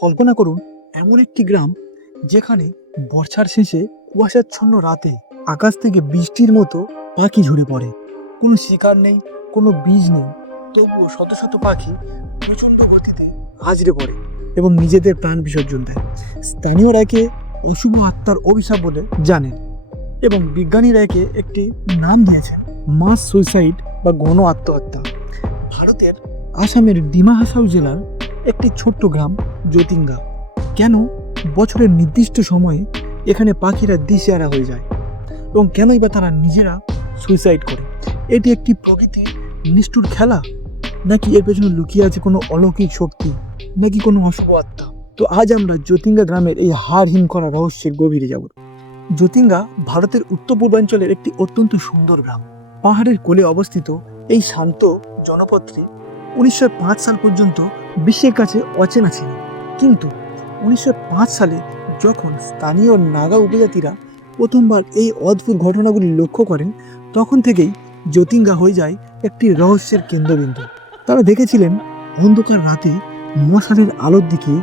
কল্পনা করুন এমন একটি গ্রাম যেখানে বর্ষার শেষে কুয়াশাচ্ছন্ন রাতে আকাশ থেকে বৃষ্টির মতো পাখি ঝরে পড়ে। কোনো শিকার নেই, কোনো বীজ নেই, তবুও শত শত পাখি প্রচণ্ড গতিতে হাজরে পড়ে এবং নিজেদের প্রাণ বিসর্জন দেয়। স্থানীয়রা একে অশুভ আত্মার অভিশাপ বলে জানেন এবং বিজ্ঞানীরা একে একটি নাম দিয়েছেন, মাস সুইসাইড বা গণ আত্মহত্যা। ভারতের আসামের ডিমা হাসাও জেলার একটি ছোট্ট গ্রাম জ্যোতিঙ্গা। কেন বছরের নির্দিষ্ট সময়ে এখানে পাখিরা দিশেহারা হয়ে যায় এবং কেনই বা তারা নিজেরা সুইসাইড করে? এটি একটি প্রকৃতির নিষ্ঠুর খেলা, নাকি এর পেছনে লুকিয়ে আছে কোনো অলৌকিক শক্তি, নাকি কোনো অশুভ আত্মা? তো আজ আমরা জ্যোতিঙ্গা গ্রামের এই হাড় হিম করা রহস্যের গভীরে যাব। জ্যোতিঙ্গা ভারতের উত্তর পূর্বাঞ্চলের একটি অত্যন্ত সুন্দর গ্রাম। পাহাড়ের কোলে অবস্থিত এই শান্ত জনপদটি 1905 সাল পর্যন্ত বিশ্বের কাছে অচেনা ছিল, কিন্তু 1905 সালে যখন স্থানীয় নাগা উপজাতিরা প্রথমবার এই অদ্ভুত ঘটনাগুলি লক্ষ্য করেন, তখন থেকেই জ্যোতিঙ্গা হয়ে যায় একটি রহস্যের কেন্দ্রবিন্দু। তারা দেখেছিলেন অন্ধকার রাতে মশালের আলোর দিকে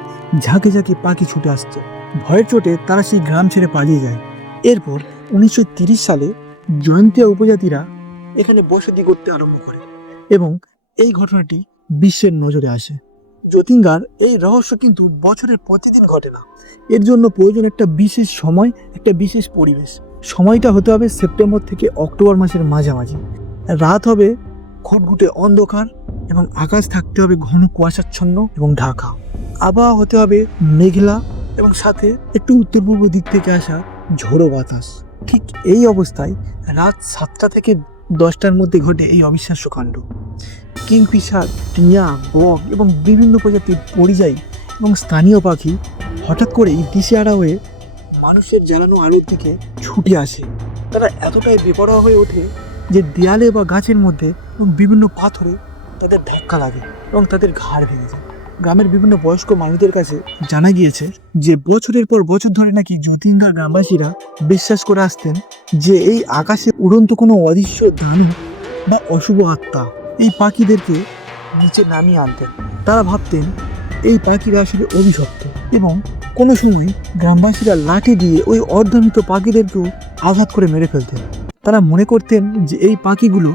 ঝাঁকে ঝাঁকে পাখি ছুটে আসছে। ভয়ের চোটে তারা সেই গ্রাম ছেড়ে পালিয়ে যায়। এরপর 1930 সালে জয়ন্তিয়া উপজাতিরা এখানে বসতি করতে আরম্ভ করে এবং এই ঘটনাটি বিশ্বের নজরে আসে। জ্যোতিঙ্গার এই রহস্য কিন্তু বছরের প্রতিদিন ঘটে না। এর জন্য প্রয়োজন একটা বিশেষ সময়, একটা বিশেষ পরিবেশ। সময়টা হতে হবে সেপ্টেম্বর থেকে অক্টোবর মাসের মাঝামাঝি। রাত হবে ঘুটঘুটে অন্ধকার এবং আকাশ থাকতে হবে ঘন কুয়াশাচ্ছন্ন এবং ঢাকা। আবহাওয়া হতে হবে মেঘলা এবং সাথে একটু উত্তর পূর্ব দিক থেকে আসা ঝোড়ো বাতাস। ঠিক এই অবস্থায় রাত 7টা থেকে 10টার মধ্যে ঘটে এই অবিশ্বাস্য কাণ্ড। কিংফিশার, টিয়া, বক এবং বিভিন্ন প্রজাতির পরিযায়ী এবং স্থানীয় পাখি হঠাৎ করেই দিশেহারা হয়ে মানুষের জ্বালানো আলোর দিকে ছুটে আসে। তারা এতটাই বেপরোয়া হয়ে ওঠে যে দেয়ালে বা গাছের মধ্যে এবং বিভিন্ন পাথরে তাদের ধাক্কা লাগে এবং তাদের ঘাড় ভেঙে যায়। গ্রামের বিভিন্ন বয়স্ক মানুষদের কাছে জানা গিয়েছে যে বছরের পর বছর ধরে নাকি জ্যোতিঙ্গার গ্রামবাসীরা বিশ্বাস করে আসতেন যে এই আকাশে উড়ন্ত কোনো অদৃশ্য দানব বা অশুভ আত্মা এই পাখিদেরকে নিচে নামিয়ে আনতেন। তারা ভাবতেন এই পাখিরা আসলে অভিশপ্ত এবং কোনো সময় গ্রামবাসীরা লাঠি দিয়ে ওই অর্ধমৃত পাখিদেরকেও আঘাত করে মেরে ফেলতেন। তারা মনে করতেন যে এই পাখিগুলো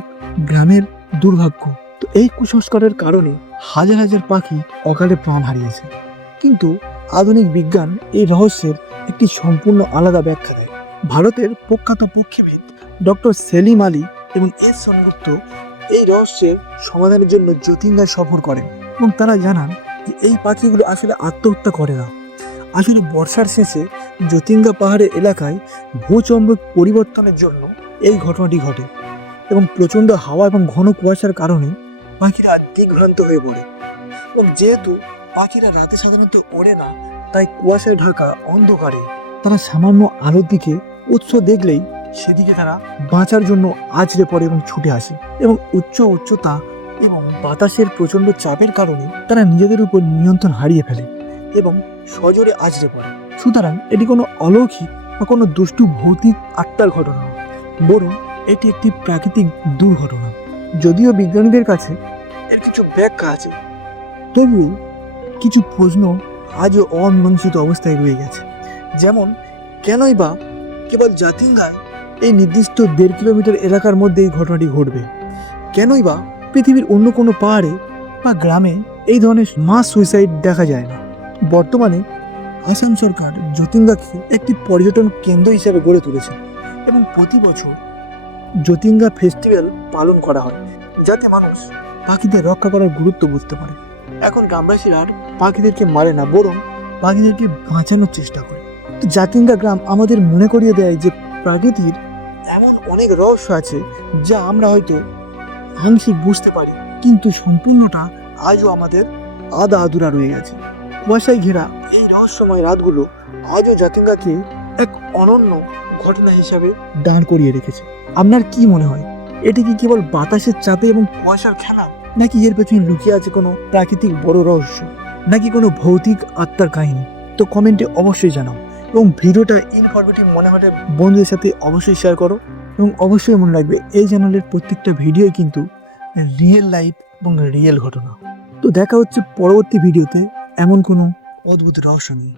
গ্রামের দুর্ভাগ্য। তো এই কুসংস্কারের কারণে হাজার হাজার পাখি অকালে প্রাণ হারিয়েছে। কিন্তু আধুনিক বিজ্ঞান এই রহস্যের একটি সম্পূর্ণ আলাদা ব্যাখ্যা দেয়। ভারতের প্রখ্যাত পক্ষীবিদ ডক্টর সেলিম আলী এবং এস সেনগুপ্ত এই রহস্যের সমাধানের জন্য জ্যোতিঙ্গা সফর করেন এবং তারা জানান যে এই পাখিগুলো আসলে আত্মহত্যা করে না। আসলে বর্ষার শেষে জ্যোতিঙ্গা পাহাড়ের এলাকায় ভূচম্বক পরিবর্তনের জন্য এই ঘটনাটি ঘটে এবং প্রচণ্ড হাওয়া এবং ঘন কুয়াশার কারণে পাখিরা দিগ্ভ্রান্ত হয়ে পড়ে। এবং যেহেতু পাখিরা রাতে সাধারণত ওড়ে না, তাই কুয়াশায় ঢাকা অন্ধকারে তারা সামান্য আলোর দিকে উৎস দেখলেই সেদিকে তারা বাঁচার জন্য আছড়ে পড়ে এবং ছুটে আসে। এবং উচ্চতা এবং বাতাসের প্রচণ্ড চাপের কারণে তারা নিজেদের উপর নিয়ন্ত্রণ হারিয়ে ফেলে এবং সজোরে আছড়ে পড়ে। সুতরাং এটি কোনো অলৌকিক বা কোনো দুষ্টু ভৌতিক আত্মার ঘটনা নয়, বরং এটি একটি প্রাকৃতিক দুর্ঘটনা। যদিও বিজ্ঞানীদের কাছে এর কিছু ব্যাখ্যা আছে, তবুও কিছু প্রশ্ন আজও অমীমাংসিত অবস্থায় রয়ে গেছে। যেমন, কেনই বা কেবল জ্যোতিঙ্গায় এই নির্দিষ্ট 1.5 কিলোমিটার এলাকার মধ্যে এই ঘটনাটি ঘটবে? কেনই বা পৃথিবীর অন্য কোনো পাহাড়ে বা গ্রামে এই ধরনের মাস সুইসাইড দেখা যায় না? বর্তমানে আসাম সরকার জ্যোতিঙ্গাকে একটি পর্যটন কেন্দ্র হিসেবে গড়ে তুলেছে এবং প্রতি বছর জ্যোতিঙ্গা ফেস্টিভ্যাল পালন করা হয়, যাতে মানুষ পাখিদের রক্ষা করার গুরুত্ব বুঝতে পারে। এখন গ্রামবাসীরা আর পাখিদেরকে মারে না, বরং পাখিদেরকে বাঁচানোর চেষ্টা করে। তো জ্যোতিঙ্গা গ্রাম আমাদের মনে করিয়ে দেয় যে প্রকৃতির এমন অনেক রহস্য আছে যা আমরা হয়তো আংশিক বুঝতে পারি, কিন্তু সম্পূর্ণটা আজও আমাদের আধা আধুরা রয়ে গেছে। কুয়াশায় ঘেরা এই রহস্যময় রাতগুলো আজও জ্যোতিঙ্গাকে এক অনন্য ঘটনা হিসাবে দাঁড় করিয়ে রেখেছে। আপনার কি মনে হয়, এটি কি কেবল বাতাসের চাপে এবং কুয়াশার খেলা, নাকি এর পেছনে লুকিয়ে আছে কোনো প্রাকৃতিক বড় রহস্য, নাকি কোনো ভৌতিক আত্মার কাহিনী? তো কমেন্টে অবশ্যই জানাও এবং ভিডিওটা ইনফরমেটিভ মনে হলে বন্ধুদের সাথে অবশ্যই শেয়ার করো। এবং অবশ্যই মনে রাখবে, এই চ্যানেলের প্রত্যেকটা ভিডিওই কিন্তু রিয়েল লাইফ এবং রিয়েল ঘটনা। তো দেখা হচ্ছে পরবর্তী ভিডিওতে এমন কোনো অদ্ভুত রহস্য নিয়ে।